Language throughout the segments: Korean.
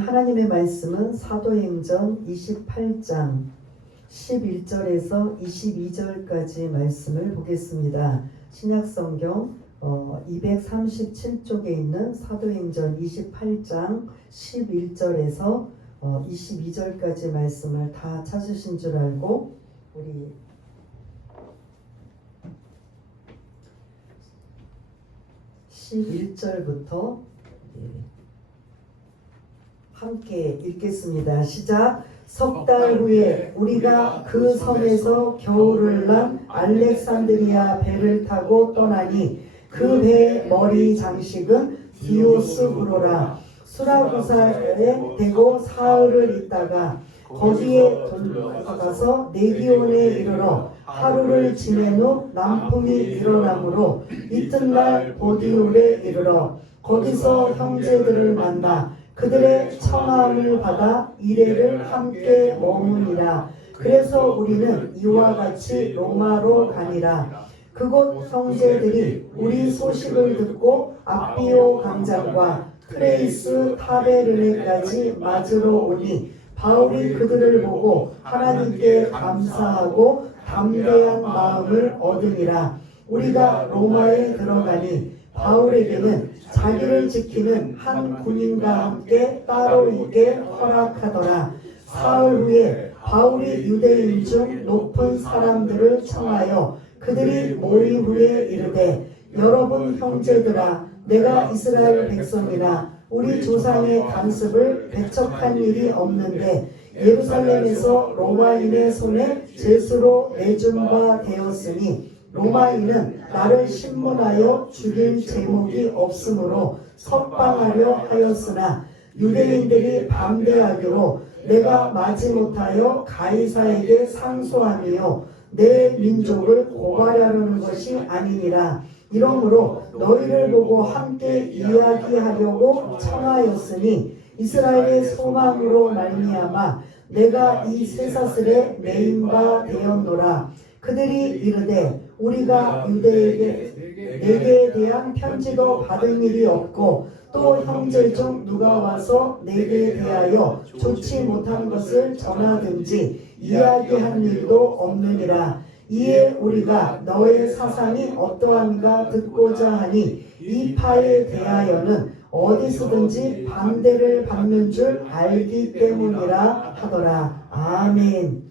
하나님의 말씀은 사도행전 28장 11절에서 22절까지 말씀을 보겠습니다. 신약성경 237쪽에 있는 사도행전 28장 11절에서 22절까지 말씀을 다 찾으신 줄 알고 우리 (11절부터) 함께 읽겠습니다. 시작. 석 달 후에 우리가 그 섬에서 겨울을 난 알렉산드리아 배를 타고 떠나니 그 배의 머리 장식은 디오스구로라. 수라구사에 대고 사흘을 있다가 거기에 돌아가서 네기온에 이르러 하루를 지낸 후 남풍이 일어나므로 이튿날 보디올에 이르러 거기서 형제들을 만나 그들의 청함을 받아 이레를 함께 머무니라. 그래서 우리는 이와 같이 로마로 가니라. 그곳 형제들이 우리 소식을 듣고 앞비오 광장과 트레이스 타베르네까지 맞으러 오니 바울이 그들을 보고 하나님께 감사하고 담대한 마음을 얻으니라. 우리가 로마에 들어가니 바울에게는 자기를 지키는 한 군인과 함께 따로 있게 허락하더라. 사흘 후에 바울이 유대인 중 높은 사람들을 청하여 그들이 모임 후에 이르되 여러분 형제들아, 내가 이스라엘 백성이라 우리 조상의 간습을 배척한 일이 없는데 예루살렘에서 로마인의 손에 죄수로 내준 바 되었으니 로마인은 나를 신문하여 죽일 제목이 없으므로 석방하려 하였으나 유대인들이 반대하기로 내가 마지못하여 가이사에게 상소하며 내 민족을 고발하려는 것이 아니니라. 이러므로 너희를 보고 함께 이야기하려고 청하였으니 이스라엘의 소망으로 말미암아 내가 이 쇠사슬에 매인 바 되었노라. 그들이 이르되 우리가 유대에게 내게 대한 편지도 받은 일이 없고 또 형제 중 누가 와서 내게 대하여 좋지 못한 것을 전하든지 이야기한 일도 없느니라. 이에 우리가 너의 사상이 어떠한가 듣고자 하니 이 파에 대하여는 어디서든지 반대를 받는 줄 알기 때문이라 하더라. 아멘.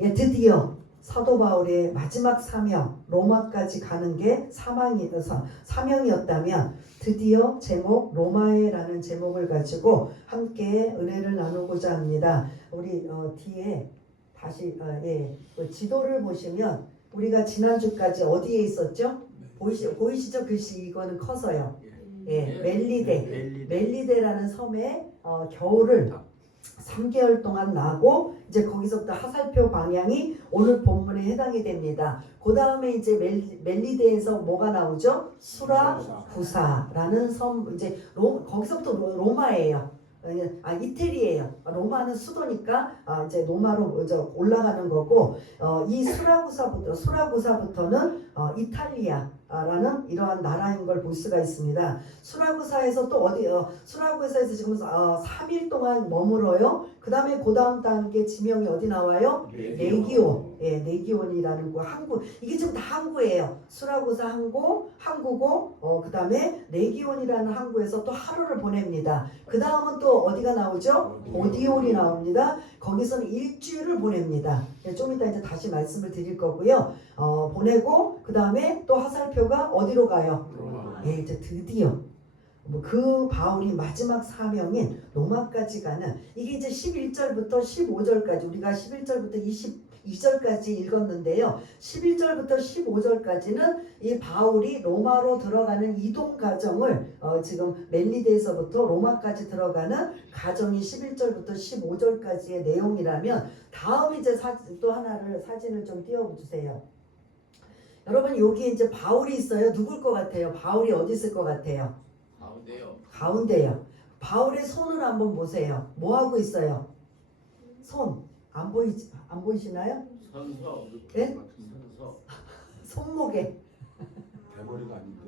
예, 드디어 사도 바울의 마지막 사명, 로마까지 가는 게 사명이었다면 드디어 제목 로마에라는 제목을 가지고 함께 은혜를 나누고자 합니다. 우리 뒤에 다시 지도를 보시면 우리가 지난주까지 어디에 있었죠? 보이시죠? 글씨 이거는 커서요. 멜리데라는 섬에 겨울을 3개월 동안 나고 이제 거기서부터 하살표 방향이 오늘 본문에 해당이 됩니다. 그 다음에 이제 멜리데에서 뭐가 나오죠? 수라구사라는 섬, 이제 거기서부터 로마예요. 이태리예요. 로마는 수도니까 이제 로마로 먼저 올라가는 거고 이 수라구사부터는 이탈리아라는 이러한 나라인 걸 볼 수가 있습니다. 수라구사에서 또 수라구사에서 지금 3일 동안 머물어요. 그 다음에 그 다음 단계 지명이 어디 나와요? 네기온. 네기온이라는 거 항구. 이게 지금 다 항구예요. 수라구사 항구고 그 다음에 네기온이라는 항구에서 또 하루를 보냅니다. 그 다음은 또 어디가 나오죠? 보디올이 나옵니다. 거기서는 일주일을 보냅니다. 좀 이따 이제 다시 말씀을 드릴 거고요. 보내고 그 다음에 또 하살표가 어디로 가요? 이제 드디어 그 바울이 마지막 사명인 로마까지 가는 이게 이제 11절부터 15절까지 우리가 11절부터 22절까지 읽었는데요. 11절부터 15절까지는 이 바울이 로마로 들어가는 이동 과정을 지금 멜리데에서부터 로마까지 들어가는 과정이 11절부터 15절까지의 내용이라면 다음 이제 또 하나를 사진을 좀 띄워주세요. 여러분 여기 이제 바울이 있어요. 누굴 것 같아요? 바울이 어디 있을 것 같아요? 가운데요. 바울의 손을 한번 보세요. 뭐 하고 있어요? 손 안 보이시나요? 선서. 네? 선서. 손목에 대머리가 아닌데.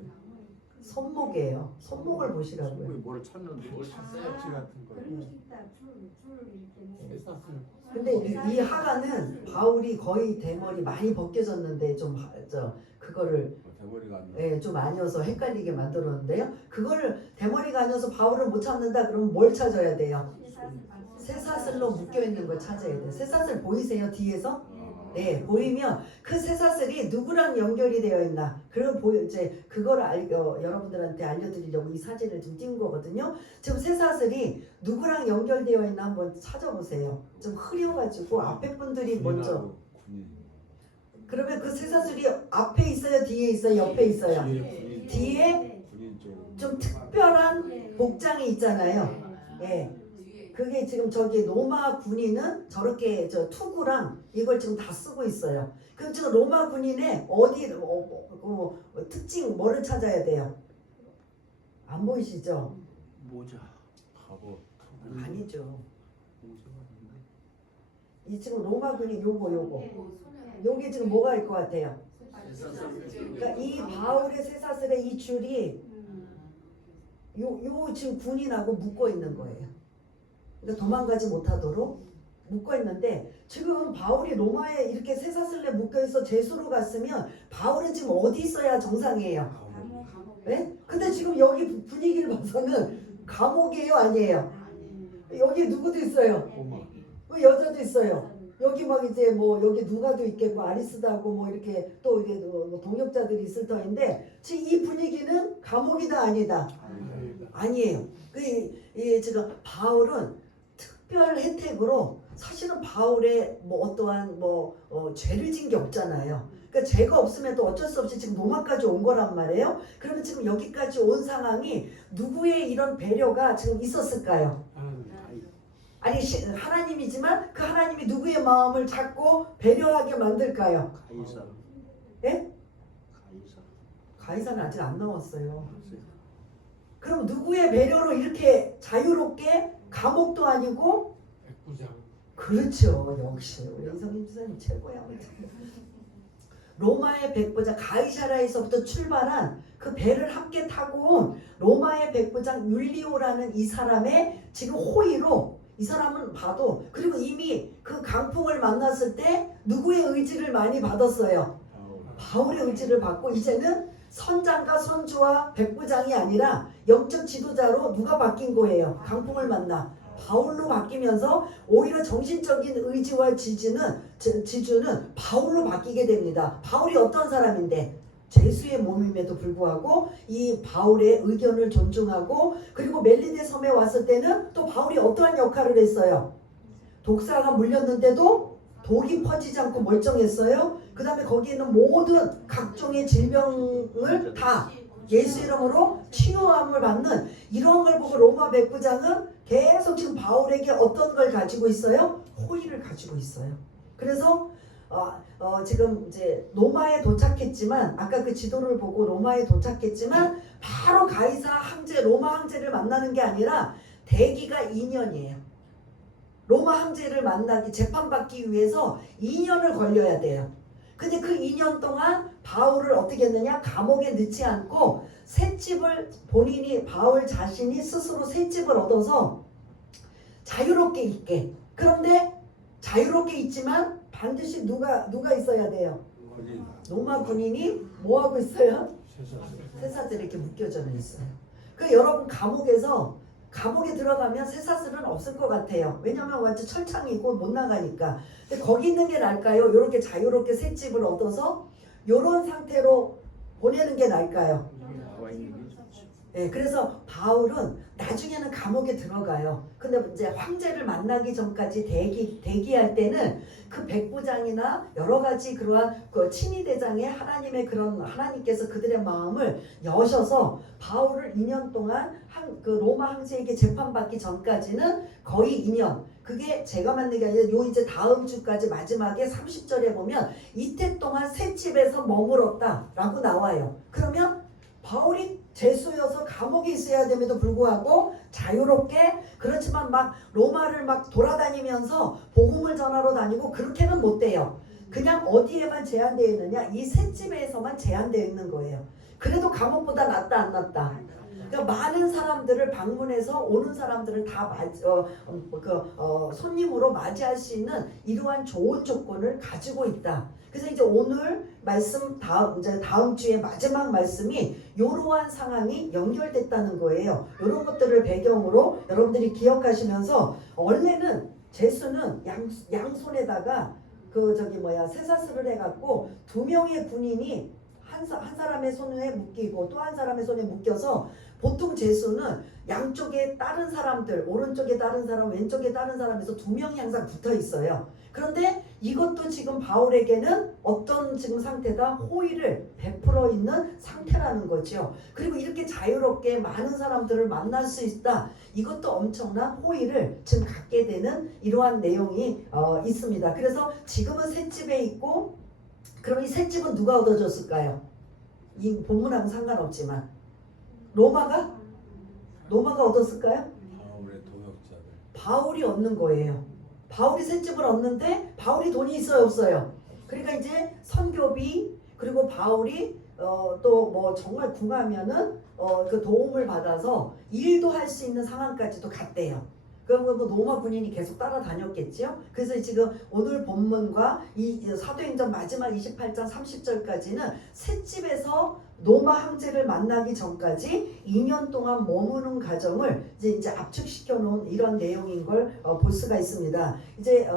손목이에요. 손목을 보시라고요. 뭘 찾는데 뭘 찾어요? 지 같은 거. 그런 게 있다. 줄 이렇게 쇠사슬. 근데 이 하가는 바울이 거의 대머리 많이 벗겨졌는데 그거를 대머리가 안 나. 좀 아니어서 헷갈리게 만들었는데요. 그걸 대머리가 아니어서 바울을 못 찾는다 그러면 뭘 찾아야 돼요? 쇠사슬로 묶여 있는 걸 찾아야 돼요. 쇠사슬 보이세요? 뒤에서? 네, 보이면 그 쇠사슬이 누구랑 연결이 되어 있나? 이제 그걸 여러분들한테 알려드리려고 이 사진을 좀 띄운 거거든요. 지금 쇠사슬이 누구랑 연결되어 있나 한번 찾아보세요. 좀 흐려가지고 앞에 분들이 먼저. 그러면 그 쇠사슬이 앞에 있어요? 뒤에 있어요? 옆에 있어요? 뒤에 좀 특별한 복장이 있잖아요. 예. 그게 지금 저기 로마 군인은 저렇게 투구랑 이걸 지금 다 쓰고 있어요. 그럼 지금 로마 군인의 어디 특징 뭐를 찾아야 돼요? 안 보이시죠? 모자, 갑옷. 아니죠. 이 지금 로마 군인 요거 요게 지금 뭐가 일 것 같아요? 그러니까 이 바울의 쇠사슬의 이 줄이 요 지금 군인하고 묶어 있는 거예요. 그러니까 도망가지 못하도록 묶어 있는데 지금 바울이 로마에 이렇게 쇠사슬에 묶여 있어 제수로 갔으면 바울은 지금 어디 있어야 정상이에요? 네? 근데 지금 여기 분위기를 봐서는 감옥이에요, 아니에요? 여기 누구도 있어요. 여자도 있어요. 여기 막 이제 뭐 여기 누가도 있겠고 아리스다고 뭐 이렇게 또 이게 뭐 동역자들이 있을 터인데 지금 이 분위기는 감옥이다 아니다? 아니에요. 이 지금 바울은 특별 혜택으로 사실은 바울의 뭐 어떠한 죄를 진 게 없잖아요. 그러니까 죄가 없으면 또 어쩔 수 없이 지금 로마까지 온 거란 말이에요. 그러면 지금 여기까지 온 상황이 누구의 이런 배려가 지금 있었을까요? 아니 하나님이지만 그 하나님이 누구의 마음을 잡고 배려하게 만들까요? 가이사. 예? 가이사. 가이사는 아직 안 나왔어요. 그럼 누구의 배려로 이렇게 자유롭게 감옥도 아니고 백부장. 그렇죠. 역시 우리 이성임 지사님 최고야. 로마의 백부장 가이사라에서부터 출발한 그 배를 함께 타고 온 로마의 백부장 율리오라는 이 사람의 지금 호의로 이 사람은 봐도 그리고 이미 그 강풍을 만났을 때 누구의 의지를 많이 받았어요? 바울의 의지를 받고 이제는 선장과 선주와 백부장이 아니라 영적 지도자로 누가 바뀐 거예요? 강풍을 만나 바울로 바뀌면서 오히려 정신적인 의지와 지주는 바울로 바뀌게 됩니다. 바울이 어떤 사람인데? 제수의 몸임에도 불구하고 이 바울의 의견을 존중하고 그리고 멜리데 섬에 왔을 때는 또 바울이 어떠한 역할을 했어요? 독사가 물렸는데도 독이 퍼지지 않고 멀쩡했어요. 그 다음에 거기에 있는 모든 각종의 질병을 다 예수 이름으로 치유함을 받는 이런 걸 보고 로마 백부장은 계속 지금 바울에게 어떤 걸 가지고 있어요? 호의를 가지고 있어요. 그래서 지금 이제 로마에 도착했지만 아까 그 지도를 보고 로마에 도착했지만 바로 가이사 황제 로마 황제를 만나는 게 아니라 대기가 2년이에요. 로마 황제를 만나기 재판받기 위해서 2년을 걸려야 돼요. 근데 그 2년 동안 바울을 어떻게 했느냐? 감옥에 넣지 않고 셋집을 본인이 바울 자신이 스스로 셋집을 얻어서 자유롭게 있게. 그런데 자유롭게 있지만 반드시 누가 있어야 돼요? 로마 군인이 뭐 하고 있어요? 쇠사슬 이렇게 묶여져 있어요. 그 여러분 감옥에 들어가면 쇠사슬은 없을 것 같아요. 왜냐면 완전 철창이고 못 나가니까. 근데 거기 있는 게 나을까요? 이렇게 자유롭게 셋집을 얻어서 이런 상태로 보내는 게 나을까요? 네, 그래서 바울은 나중에는 감옥에 들어가요. 근데 이제 황제를 만나기 전까지 대기할 때는 그 백부장이나 여러 가지 그러한 그 친위대장의 하나님의 그런 하나님께서 그들의 마음을 여셔서 바울을 2년 동안 그 로마 황제에게 재판받기 전까지는 거의 2년. 그게 제가 만든 게 아니라 요 이제 다음 주까지 마지막에 30절에 보면 이태 동안 새 집에서 머물었다라고 나와요. 그러면 바울이 제수여서 감옥에 있어야 됨에도 불구하고 자유롭게 그렇지만 막 로마를 막 돌아다니면서 복음을 전하러 다니고 그렇게는 못 돼요. 그냥 어디에만 제한되어 있느냐? 이 셋집에서만 제한되어 있는 거예요. 그래도 감옥보다 낫다 안 낫다? 그러니까 많은 사람들을 방문해서 오는 사람들을 다 손님으로 맞이할 수 있는 이러한 좋은 조건을 가지고 있다. 그래서 이제 오늘 말씀 다음 주에 마지막 말씀이 이러한 상황이 연결됐다는 거예요. 이런 것들을 배경으로 여러분들이 기억하시면서 원래는 제수는 양손에다가 쇠사슬을 해갖고 두 명의 군인이 한 사람의 손에 묶이고 또 한 사람의 손에 묶여서 보통 제수는 양쪽에 다른 사람들, 오른쪽에 다른 사람, 왼쪽에 다른 사람에서 두 명이 항상 붙어 있어요. 그런데 이것도 지금 바울에게는 어떤 지금 상태다? 호의를 베풀어 있는 상태라는 거죠. 그리고 이렇게 자유롭게 많은 사람들을 만날 수 있다. 이것도 엄청난 호의를 지금 갖게 되는 이러한 내용이 있습니다. 그래서 지금은 셋집에 있고, 그럼 이 셋집은 누가 얻어줬을까요? 이 본문하고 상관없지만 로마가 얻었을까요? 바울의 동역자들. 바울이 얻는 거예요. 바울이 셋집을 얻는데 바울이 돈이 있어요, 없어요? 그러니까 이제 선교비, 그리고 바울이 또 뭐 정말 궁하면은 그 도움을 받아서 일도 할 수 있는 상황까지도 갔대요. 그럼 뭐 로마 군인이 계속 따라다녔겠죠. 그래서 지금 오늘 본문과 이 사도행전 마지막 28장 30절까지는 셋집에서 로마 황제를 만나기 전까지 2년 동안 머무는 과정을 이제 압축시켜 놓은 이런 내용인 걸 볼 수가 있습니다. 이제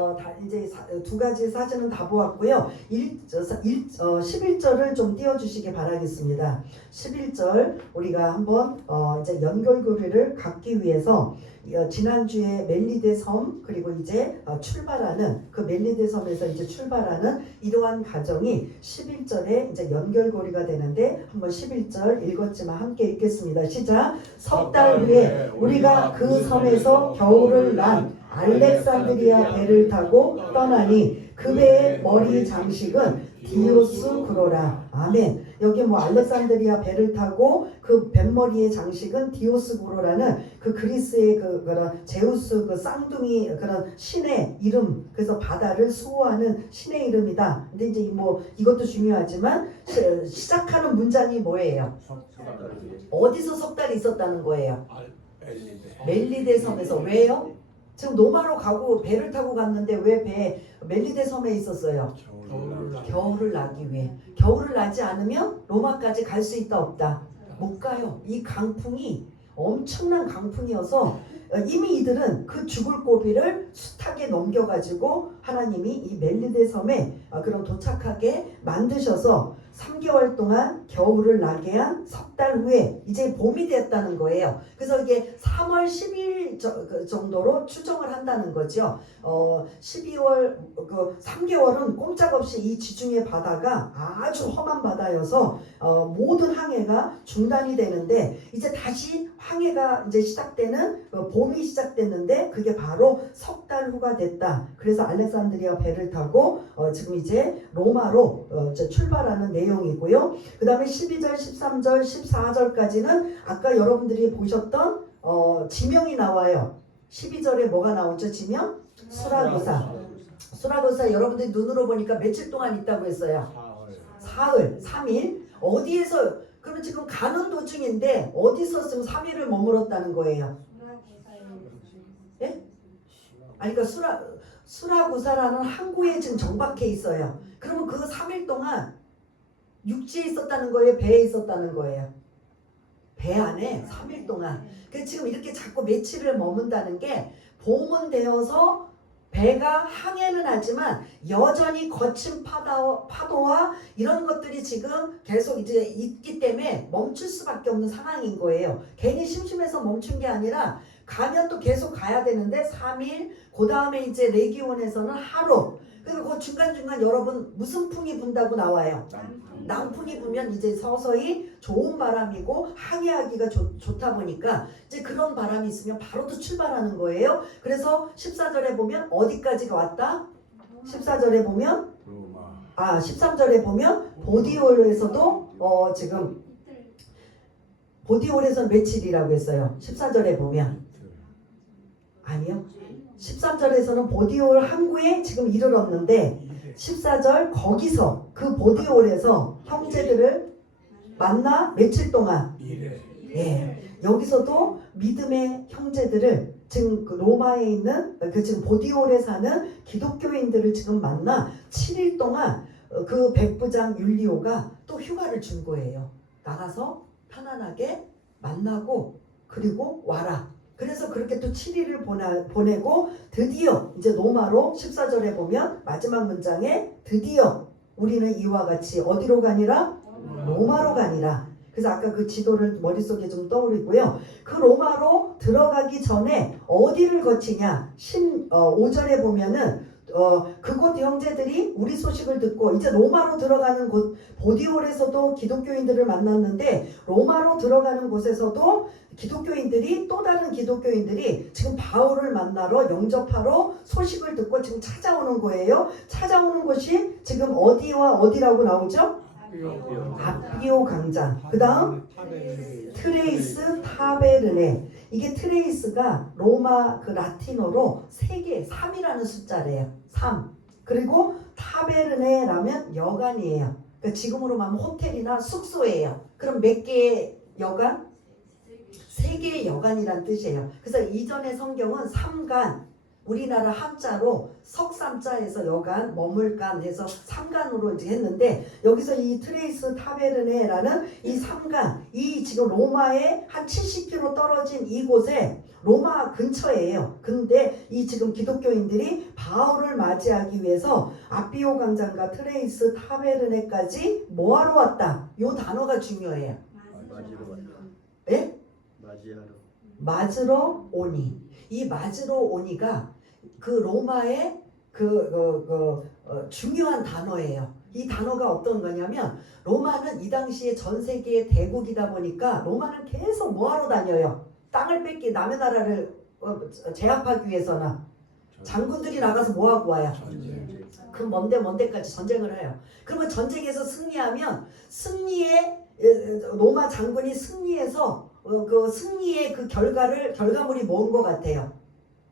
두 가지 사진은 다 보았고요. 11절을 좀 띄워주시기 바라겠습니다. 11절 우리가 한번 이제 연결고리를 갖기 위해서 지난주에 멜리데 섬, 그리고 이제 출발하는 그 멜리데 섬에서 이제 출발하는 이러한 과정이 11절에 이제 연결고리가 되는데 한번 11절 읽었지만 함께 읽겠습니다. 시작. 석 달 후에 우리가 그 섬에서 겨울을 난 알렉산드리아 배를 타고 떠나니 그 배의 머리 장식은 디오스구로라. 아멘. 여기 뭐 알렉산드리아 배를 타고 그 뱃머리의 장식은 디오스구로라는 그 그리스의 그런 제우스 그 쌍둥이 그런 신의 이름, 그래서 바다를 수호하는 신의 이름이다. 근데 이제 뭐 이것도 중요하지만 시작하는 문장이 뭐예요? 어디서 석 달이 있었다는 거예요? 멜리데 섬에서. 왜요? 지금 노마로 가고 배를 타고 갔는데 왜 멜리데 섬에 있었어요? 겨울을 나기 위해. 겨울을 나지 않으면 로마까지 갈 수 있다 없다? 못 가요. 이 강풍이 엄청난 강풍이어서 이미 이들은 그 죽을 고비를 숱하게 넘겨가지고 하나님이 이 멜리데 섬에 그런 도착하게 만드셔서 3개월 동안 겨울을 나게 한 석 달 후에 이제 봄이 됐다는 거예요. 그래서 이게 3월 10일 정도로 추정을 한다는 거죠. 12월 그 3개월은 꼼짝없이 이 지중해 바다가 아주 험한 바다여서 모든 항해가 중단이 되는데 이제 다시 항해가 이제 시작되는 봄이 시작됐는데 그게 바로 석 달 후가 됐다. 그래서 알렉산드리아 배를 타고 지금 이제 로마로 출발하는 내용이고요. 그 다음에 12절, 13절, 14절까지는 아까 여러분들이 보셨던 지명이 나와요. 12절에 뭐가 나오죠? 지명? 수라구사. 수라구사 여러분들이 눈으로 보니까 며칠 동안 있다고 했어요? 사흘, 3일. 어디에서, 그러면 지금 가는 도중인데 어디서 지금 3일을 머물었다는 거예요? 예? 아니 그러니까 수라구사라는 항구에 지금 정박해 있어요. 그러면 그 3일 동안 육지에 있었다는 거예요? 배에 있었다는 거예요? 배 안에 3일 동안. 그래서 지금 이렇게 자꾸 며칠을 머문다는 게 봄은 되어서 배가 항해는 하지만 여전히 거친 파도와 이런 것들이 지금 계속 이제 있기 때문에 멈출 수밖에 없는 상황인 거예요. 괜히 심심해서 멈춘 게 아니라 가면 또 계속 가야 되는데 3일, 그 다음에 이제 레기온에서는 하루. 그리고 그 중간중간 여러분 무슨 풍이 분다고 나와요? 남풍이 불면 이제 서서히 좋은 바람이고 항해하기가 좋다 보니까 이제 그런 바람이 있으면 바로 또 출발하는 거예요. 그래서 14절에 보면 어디까지가 왔다? 14절에 보면 13절에 보면 보디올에서도 지금 보디올에서는 며칠이라고 했어요? 14절에 보면 아니요. 13절에서는 보디올 항구에 지금 이르렀는데 14절 거기서 그 보디올에서 형제들을 만나 며칠 동안 이래. 예. 여기서도 믿음의 형제들을 지금 그 로마에 있는 그 지금 보디올에 사는 기독교인들을 지금 만나 7일 동안 그 백부장 율리오가 또 휴가를 준 거예요. 나가서 편안하게 만나고 그리고 와라. 그래서 그렇게 또 7일을 보내고 드디어 이제 로마로 14절에 보면 마지막 문장에 드디어 우리는 이와 같이 어디로 가니라? 로마로 가니라. 그래서 아까 그 지도를 머릿속에 좀 떠오르고요. 그 로마로 들어가기 전에 어디를 거치냐? 5절에 보면은 그곳 형제들이 우리 소식을 듣고 이제 로마로 들어가는 곳 보디올에서도 기독교인들을 만났는데 로마로 들어가는 곳에서도 기독교인들이 또 다른 기독교인들이 지금 바울을 만나러 영접하러 소식을 듣고 지금 찾아오는 거예요. 찾아오는 곳이 지금 어디와 어디라고 나오죠? 아피오 광장. 그 다음 트레이스 타베르네. 이게 트레이스가 로마 그 라틴어로 3개 3이라는 숫자래요. 3. 그리고 타베르네라면 여관이에요. 그러니까 지금으로 말하면 호텔이나 숙소예요. 그럼 몇 개의 여관? 3개의 여관이란 뜻이에요. 그래서 이전의 성경은 3간, 우리나라 한자로 석삼자에서 여간, 머물간 해서 3간으로 이제 했는데 여기서 이 트레이스 타베르네라는 이 3간, 이 지금 로마에 한 70km 떨어진 이곳에 로마 근처예요. 근데 이 지금 기독교인들이 바울을 맞이하기 위해서 아피오 광장과 트레이스 타베르네까지 뭐하러 왔다? 요 단어가 중요해요. 맞으러 왔다. 예? 맞이하러. 맞으러 오니. 이 맞으러 오니가 그 로마의 중요한 단어예요. 이 단어가 어떤 거냐면 로마는 이 당시에 전 세계의 대국이다 보니까 로마는 계속 뭐하러 다녀요? 땅을 뺏기 남의 나라를 제압하기 위해서나 장군들이 나가서 뭐하고 와요? 전쟁. 그 먼데까지 전쟁을 해요. 그러면 전쟁에서 승리하면 로마 장군이 승리해서 그 승리의 그 결과물이 뭔 것 같아요?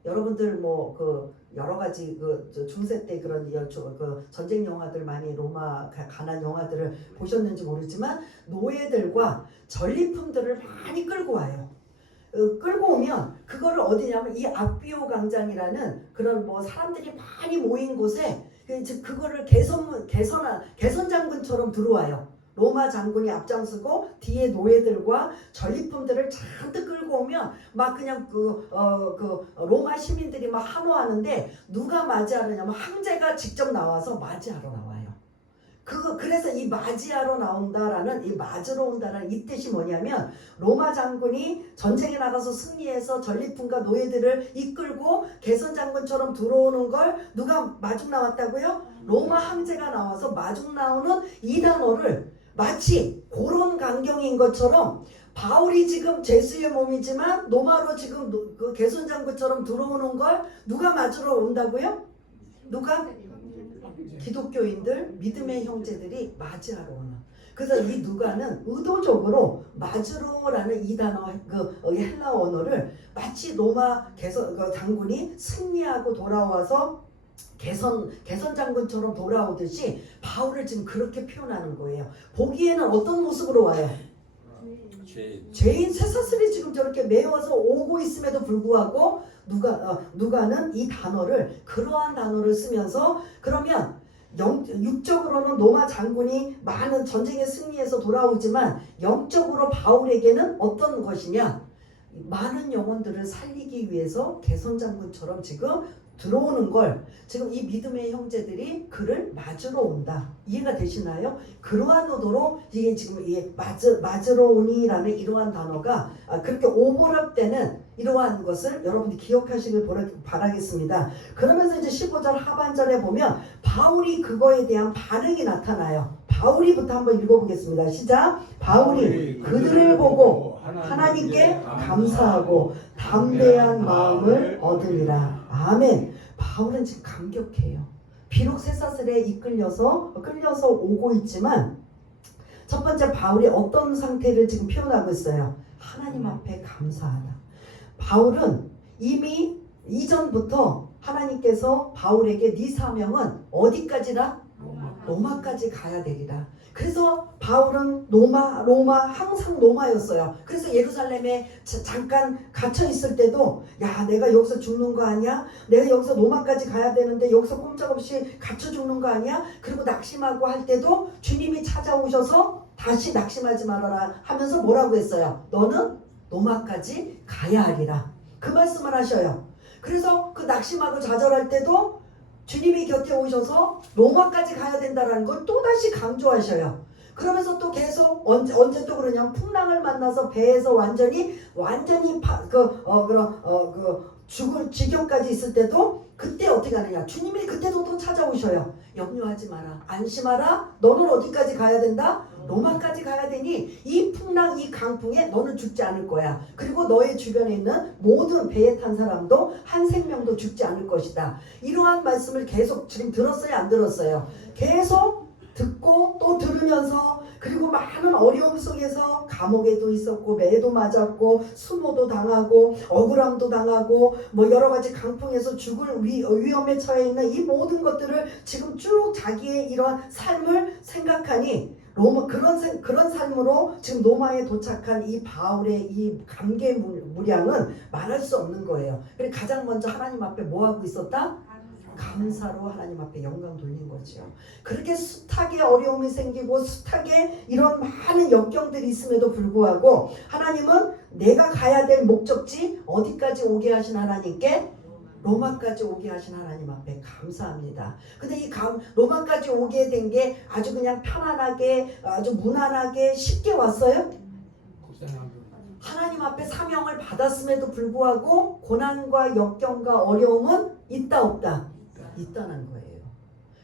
여러분들 뭐 그 여러 가지 그 중세 때 그런 그 전쟁 영화들 많이 로마 관한 영화들을 보셨는지 모르지만 노예들과 전리품들을 많이 끌고 와요. 끌고 오면 그거를 어디냐면 이 아피오 광장이라는 그런 뭐 사람들이 많이 모인 곳에 그거를 개선 장군처럼 들어와요. 로마 장군이 앞장서고 뒤에 노예들과 전리품들을 잔뜩 끌고 오면 막 그냥 로마 시민들이 막 환호하는데 누가 맞이하느냐면 황제가 직접 나와서 맞이하러 나와요. 그래서 이 맞이하러 나온다라는 이 맞으러 온다라는 이 뜻이 뭐냐면 로마 장군이 전쟁에 나가서 승리해서 전리품과 노예들을 이끌고 개선 장군처럼 들어오는 걸 누가 마중 나왔다고요? 로마 황제가 나와서 마중 나오는 이 단어를 마치 그런 광경인 것처럼 바울이 지금 제수의 몸이지만 로마로 지금 그 개선 장군처럼 들어오는 걸 누가 맞으러 온다고요? 누가? 기독교인들, 믿음의 형제들이 맞이하러 오는. 그래서 이 누가는 의도적으로 맞으러라는 이 단어, 헬라 언어를 마치 로마 장군이 승리하고 돌아와서 개선 장군처럼 돌아오듯이 바울을 지금 그렇게 표현하는 거예요. 보기에는 어떤 모습으로 와요? 죄인 쇠사슬이 지금 저렇게 메워서 오고 있음에도 불구하고 누가는 이 단어를 그러한 단어를 쓰면서 그러면 육적으로는 로마 장군이 많은 전쟁에 승리해서 돌아오지만 영적으로 바울에게는 어떤 것이냐? 많은 영혼들을 살리기 위해서 개선 장군처럼 지금 들어오는 걸 지금 이 믿음의 형제들이 그를 맞으러 온다. 이해가 되시나요? 그러한 의도로 이게 지금 이 맞으러 오니라는 이러한 단어가 그렇게 오버랩되는 이러한 것을 여러분들이 기억하시길 바라겠습니다. 그러면서 이제 15절 하반절에 보면 바울이 그거에 대한 반응이 나타나요. 바울이부터 한번 읽어보겠습니다. 시작. 바울이 그들을 보고 하나님께 감사하고 담대한 마음을 얻으리라. 아멘. 바울은 지금 감격해요. 비록 쇠사슬에 끌려서 오고 있지만 첫 번째 바울이 어떤 상태를 지금 표현하고 있어요. 하나님 앞에 감사하다. 바울은 이미 이전부터 하나님께서 바울에게 네 사명은 어디까지라? 로마까지 가야 되리라. 그래서 바울은 로마 항상 로마였어요. 그래서 예루살렘에 잠깐 갇혀 있을 때도 야 내가 여기서 죽는 거 아니야? 내가 여기서 로마까지 가야 되는데 여기서 꼼짝없이 갇혀 죽는 거 아니야? 그리고 낙심하고 할 때도 주님이 찾아오셔서 다시 낙심하지 말아라 하면서 뭐라고 했어요? 너는 로마까지 가야 하리라. 그 말씀을 하셔요. 그래서 그 낙심하고 좌절할 때도 주님이 곁에 오셔서 로마까지 가야 된다는 걸 또다시 강조하셔요. 그러면서 또 계속 언제 또 그러냐면 풍랑을 만나서 배에서 완전히 죽을 지경까지 있을 때도 그때 어떻게 하느냐? 주님이 그때도 또 찾아오셔요. 염려하지 마라. 안심하라. 너는 어디까지 가야 된다? 로마까지 가야 되니 이 풍랑 이 강풍에 너는 죽지 않을 거야. 그리고 너의 주변에 있는 모든 배에 탄 사람도 한 생명도 죽지 않을 것이다. 이러한 말씀을 계속 지금 들었어요? 안 들었어요? 계속 듣고 또 들으면서 그리고 많은 어려움 속에서 감옥에도 있었고 매도 맞았고 수모도 당하고 억울함도 당하고 뭐 여러 가지 강풍에서 죽을 위험에 처해 있는 이 모든 것들을 지금 쭉 자기의 이런 삶을 생각하니 그런 삶으로 지금 로마에 도착한 이 바울의 이 감개무량은 말할 수 없는 거예요. 그래서 가장 먼저 하나님 앞에 뭐 하고 있었다? 감사로 하나님 앞에 영광 돌린 거죠. 그렇게 숱하게 어려움이 생기고 숱하게 이런 많은 역경들이 있음에도 불구하고 하나님은 내가 가야 될 목적지 어디까지 오게 하신 하나님께 로마까지 오게 하신 하나님 앞에 감사합니다. 근데 이 로마까지 오게 된 게 아주 그냥 편안하게 아주 무난하게 쉽게 왔어요? 하나님 앞에 사명을 받았음에도 불구하고 고난과 역경과 어려움은 있다 없다? 있다는 거예요.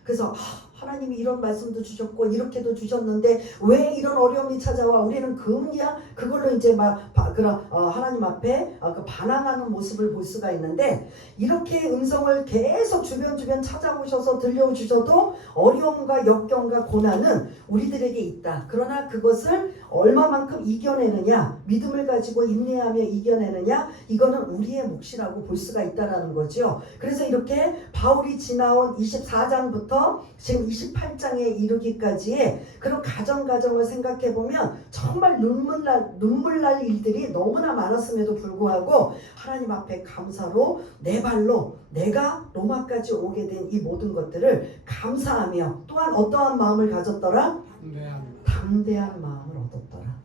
그래서 하나님이 이런 말씀도 주셨고 이렇게도 주셨는데 왜 이런 어려움이 찾아와? 우리는 그냥 그걸로 이제 하나님 앞에 반항하는 모습을 볼 수가 있는데 이렇게 음성을 계속 주변 찾아오셔서 들려주셔도 어려움과 역경과 고난은 우리들에게 있다. 그러나 그것을 얼마만큼 이겨내느냐, 믿음을 가지고 인내하며 이겨내느냐, 이거는 우리의 몫이라고 볼 수가 있다라는 거죠. 그래서 이렇게 바울이 지나온 24장부터 지금 28장에 이르기까지의 그런 가정을 생각해 보면 정말 눈물 날 일들이 너무나 많았음에도 불구하고 하나님 앞에 감사로 내 발로 내가 로마까지 오게 된 이 모든 것들을 감사하며 또한 어떠한 마음을 가졌더라? 담대한 마음을 얻었더라.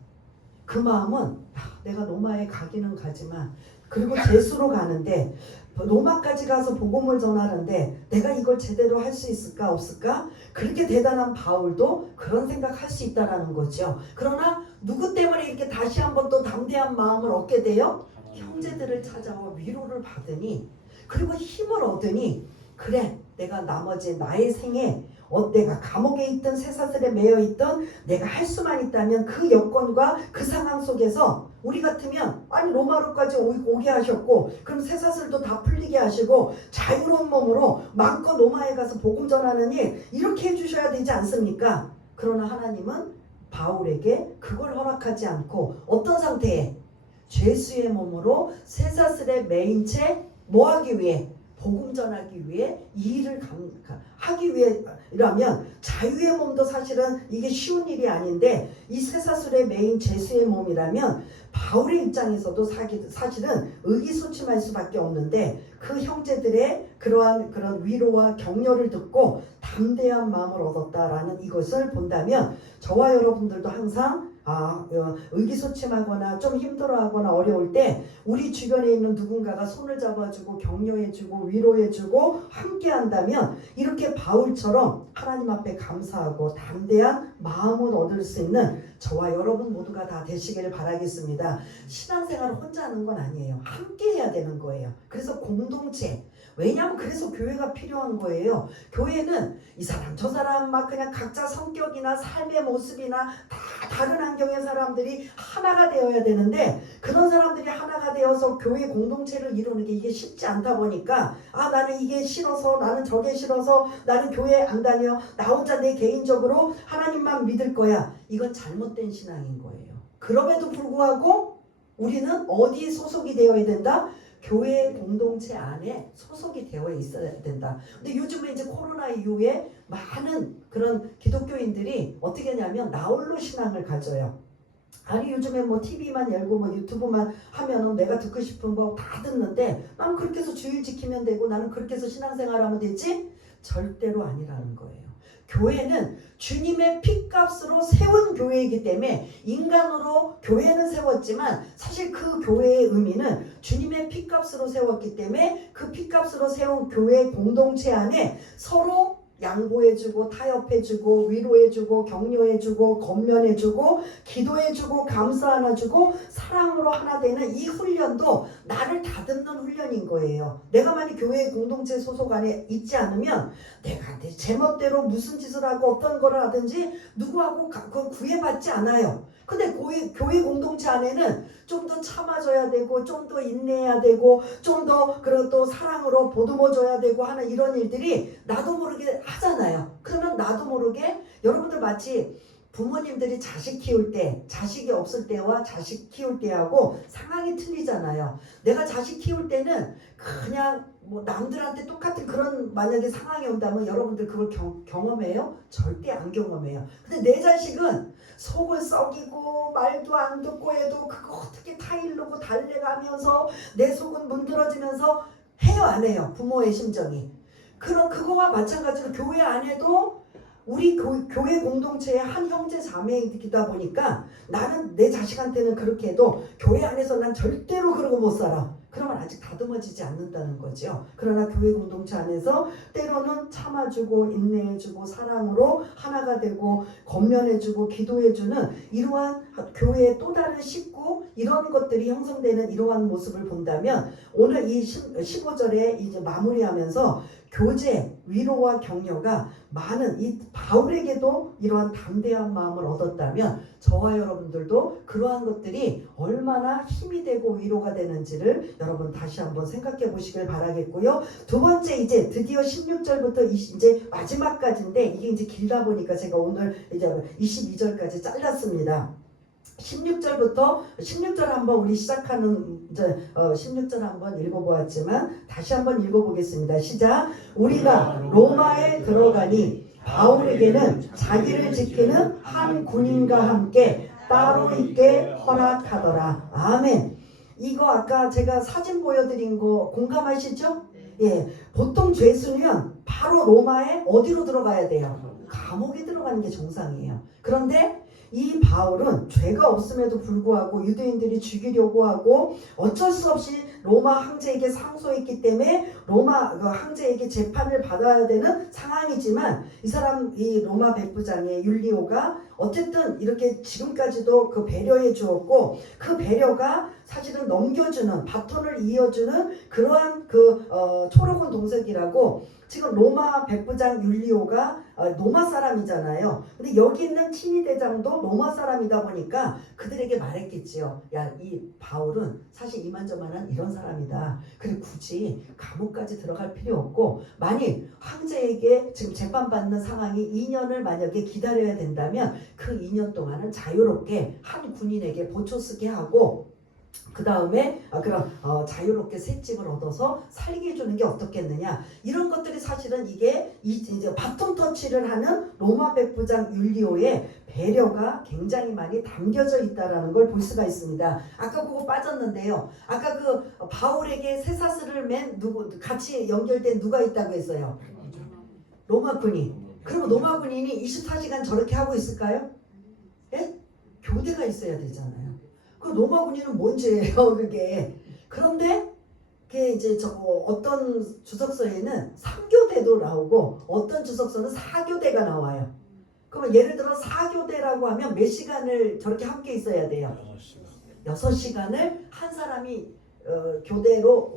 그 마음은 내가 로마에 가기는 가지만 그리고 제수로 가는데 로마까지 가서 복음을 전하는데 내가 이걸 제대로 할 수 있을까 없을까? 그렇게 대단한 바울도 그런 생각할 수 있다라는 거죠. 그러나 누구 때문에 이렇게 다시 한번 또 담대한 마음을 얻게 돼요? 형제들을 찾아와 위로를 받으니 그리고 힘을 얻으니 그래 내가 나머지 나의 생에 내가 감옥에 있든 쇠사슬에 매여 있든 내가 할 수만 있다면 그 여건과 그 상황 속에서 우리 같으면 아니 로마로까지 오게 하셨고 그럼 쇠사슬도 다 풀리게 하시고 자유로운 몸으로 마음껏 로마에 가서 복음 전하는 일 이렇게 해주셔야 되지 않습니까? 그러나 하나님은 바울에게 그걸 허락하지 않고 어떤 상태에 죄수의 몸으로 쇠사슬에 매인 채 뭐하기 위해? 복음 전하기 위해 이 일을 하기 위해라면 자유의 몸도 사실은 이게 쉬운 일이 아닌데 이 쇠사슬의 메인 죄수의 몸이라면 바울의 입장에서도 사실은 의기소침할 수밖에 없는데 그 형제들의 그런 위로와 격려를 듣고 담대한 마음을 얻었다라는 이것을 본다면 저와 여러분들도 항상 의기소침하거나 좀 힘들어하거나 어려울 때 우리 주변에 있는 누군가가 손을 잡아주고 격려해주고 위로해주고 함께한다면 이렇게 바울처럼 하나님 앞에 감사하고 담대한 마음을 얻을 수 있는 저와 여러분 모두가 다 되시기를 바라겠습니다. 신앙생활을 혼자 하는 건 아니에요. 함께 해야 되는 거예요. 그래서 공동체 왜냐하면 그래서 교회가 필요한 거예요. 교회는 이 사람 저 사람 막 그냥 각자 성격이나 삶의 모습이나 다 다른 환경의 사람들이 하나가 되어야 되는데 그런 사람들이 하나가 되어서 교회 공동체를 이루는 게 이게 쉽지 않다 보니까 나는 이게 싫어서 나는 저게 싫어서 나는 교회 안 다녀 나 혼자 내 개인적으로 하나님만 믿을 거야. 이건 잘못된 신앙인 거예요. 그럼에도 불구하고 우리는 어디에 소속이 되어야 된다? 교회 공동체 안에 소속이 되어 있어야 된다. 근데 요즘에 이제 코로나 이후에 많은 그런 기독교인들이 어떻게 하냐면 나홀로 신앙을 가져요. 아니 요즘에 뭐 TV만 열고 뭐 유튜브만 하면은 내가 듣고 싶은 거 다 듣는데 난 그렇게 해서 주일 지키면 되고 나는 그렇게 해서 신앙생활하면 되지? 절대로 아니라는 거예요. 교회는 주님의 피값으로 세운 교회이기 때문에 인간으로 교회는 세웠지만 사실 그 교회의 의미는 주님의 피값으로 세웠기 때문에 그 피값으로 세운 교회 공동체 안에 서로 양보해주고 타협해주고 위로해주고 격려해주고 권면해주고 기도해주고 감사 하나주고 사랑으로 하나 되는 이 훈련도 나를 다듬는 훈련인 거예요. 내가 만약 교회 공동체 소속 안에 있지 않으면 내가 내 제멋대로 무슨 짓을 하고 어떤 거를 하든지 누구하고 구애받지 않아요. 근데 교회 공동체 안에는 좀 더 참아줘야 되고 좀 더 인내해야 되고 좀 더 그리고 또 사랑으로 보듬어줘야 되고 하는 이런 일들이 나도 모르게 하잖아요. 그러면 나도 모르게 여러분들 마치 부모님들이 자식 키울 때 자식이 없을 때와 자식 키울 때하고 상황이 틀리잖아요. 내가 자식 키울 때는 그냥 뭐 남들한테 똑같은 그런 만약에 상황이 온다면 여러분들 그걸 경험해요? 절대 안 경험해요. 근데 내 자식은 속을 썩이고 말도 안 듣고 해도 그거 어떻게 타일르고 달래가면서 내 속은 문드러지면서 해요 안 해요? 부모의 심정이. 그럼 그거와 마찬가지로 교회 안에도 우리 교회 공동체의 한 형제 자매이다 보니까 나는 내 자식한테는 그렇게 해도 교회 안에서 난 절대로 그러고 못 살아. 그러면 아직 다듬어지지 않는다는 거죠. 그러나 교회 공동체 안에서 때로는 참아주고 인내해주고 사랑으로 하나가 되고 권면해주고 기도해주는 이러한 교회의 또 다른 식구 이런 것들이 형성되는 이러한 모습을 본다면 오늘 이 15절에 이제 마무리하면서 교제, 위로와 격려가 많은 이 바울에게도 이러한 담대한 마음을 얻었다면 저와 여러분들도 그러한 것들이 얼마나 힘이 되고 위로가 되는지를 여러분 다시 한번 생각해 보시길 바라겠고요. 두 번째 이제 드디어 16절부터 이제 마지막까지인데 이게 이제 길다 보니까 제가 오늘 이제 22절까지 잘랐습니다. 16절 한번 우리 시작하는 16절 한번 읽어보았지만 다시 한번 읽어보겠습니다. 시작. 우리가 로마에 들어가니 바울에게는 자기를 지키는 한 군인과 함께 따로 있게 허락하더라. 아멘. 이거 아까 제가 사진 보여드린 거 공감하시죠? 예, 보통 죄수면 바로 로마에 어디로 들어가야 돼요? 감옥에 들어가는 게 정상이에요. 그런데 이 바울은 죄가 없음에도 불구하고 유대인들이 죽이려고 하고 어쩔 수 없이 로마 황제에게 상소했기 때문에 로마 황제에게 재판을 받아야 되는 상황이지만 이 로마 백부장의 율리오가 어쨌든 이렇게 지금까지도 그 배려해 주었고 그 배려가 사실은 넘겨주는 바톤을 이어주는 그러한 초록은 동색이라고 지금 로마 백부장 율리오가 로마 사람이잖아요. 근데 여기 있는 친위 대장도 로마 사람이다 보니까 그들에게 말했겠지요. 야, 이 바울은 사실 이만저만한 이런 사람이다. 그래 굳이 감옥까지 들어갈 필요 없고 만일 황제에게 지금 재판받는 상황이 2년을 만약에 기다려야 된다면 그 2년 동안은 자유롭게 한 군인에게 보초 쓰게 하고 그 다음에 그럼 자유롭게 셋집을 얻어서 살게 해주는 게 어떻겠느냐 이런 것들이 사실은 이게 이제 바톤 터치를 하는 로마 백부장 율리오의 배려가 굉장히 많이 담겨져 있다라는 걸 볼 수가 있습니다. 아까 그거 빠졌는데요. 아까 그 바울에게 쇠사슬을 맨 같이 연결된 누가 있다고 했어요? 로마 군인. 그러면 로마 군인이 24시간 저렇게 하고 있을까요? 예? 교대가 있어야 되잖아요. 그 로마 군인은 뭔 죄예요, 그게. 그런데 그게 이제 어떤 주석서에는 3교대도 나오고 어떤 주석서는 4교대가 나와요. 그러면 예를 들어 4교대라고 하면 몇 시간을 저렇게 함께 있어야 돼요? 6시간을 한 사람이 교대로